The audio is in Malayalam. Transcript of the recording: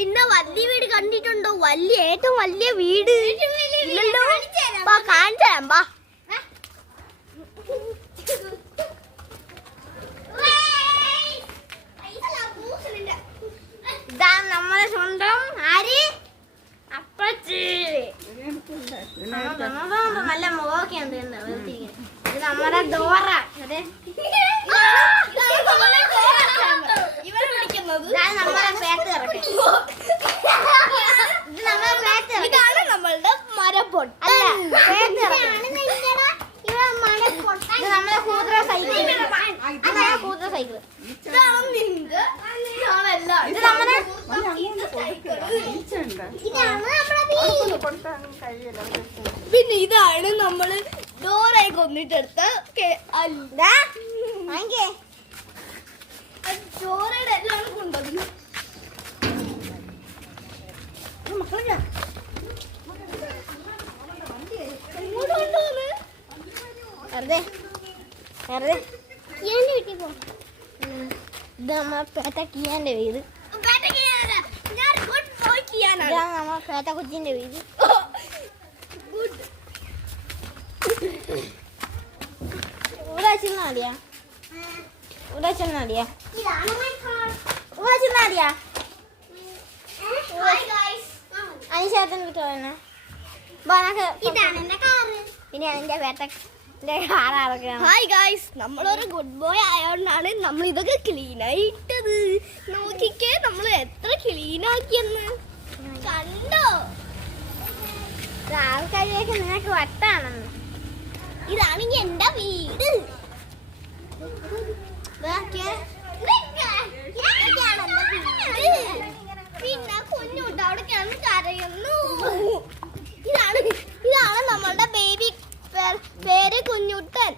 പിന്നെ വലിയ വീട് കണ്ടിട്ടുണ്ടോ? ഏറ്റവും വലിയ വീട് ഇല്ലല്ലോ. കാണിച്ചു തരാം. ബാ. ഇതാ നമ്മളെ സ്വന്തം ആര് അപ്പച്ചി. നല്ല മുഖമൊക്കെ ഉണ്ട്. ഇത് നമ്മുടെ ഡോറ. ഇതാണ് നമ്മളുടെ മരപ്പൊട്ട്. നമ്മളെ കൂതറ സൈക്കിൾ. കൂതറ സൈക്കിൾ. പിന്നെ ഇതാണ് നമ്മള് ഡോറയെ കൊന്നിട്ടെടുത്ത ചോറയുടെ എല്ലാം കൊണ്ടുവന്നു. മക്കളെ ഇത് നമ്മളെ പേട്ട കിയാന്റെ വീട്. നമ്മളെ പേട്ട കൊച്ചിന്റെ വീട്. ഇവിടെ ചെന്നാടിയാ അനിശേട്ടൻ കിട്ടുവാണ്. പിന്നെ അതിന്റെ പേട്ടന്റെ കാറാറൊക്കെയാണ്. ഹായ് ഗായ്സ്, നമ്മളൊരു ഗുഡ് ബോയ് ആയതുകൊണ്ടാണ് നമ്മൾ ഇതൊക്കെ ക്ലീൻ ആയിട്ടത്. നോക്കിക്കേ നമ്മൾ എത്ര ക്ലീൻ ആക്കിയെന്ന് കണ്ടോ? ആൾക്കാരിലേക്ക് നിനക്ക് വട്ടാണെന്ന്. ഇതാണെങ്കിൽ എന്റെ വീട്. പിന്നെ കുഞ്ഞുണ്ട് അവിടെ കിടന്ന് കരയുന്നു. ഇതാണ് നമ്മളുടെ ബേബി. പേര് കുഞ്ഞുട്ടൻ.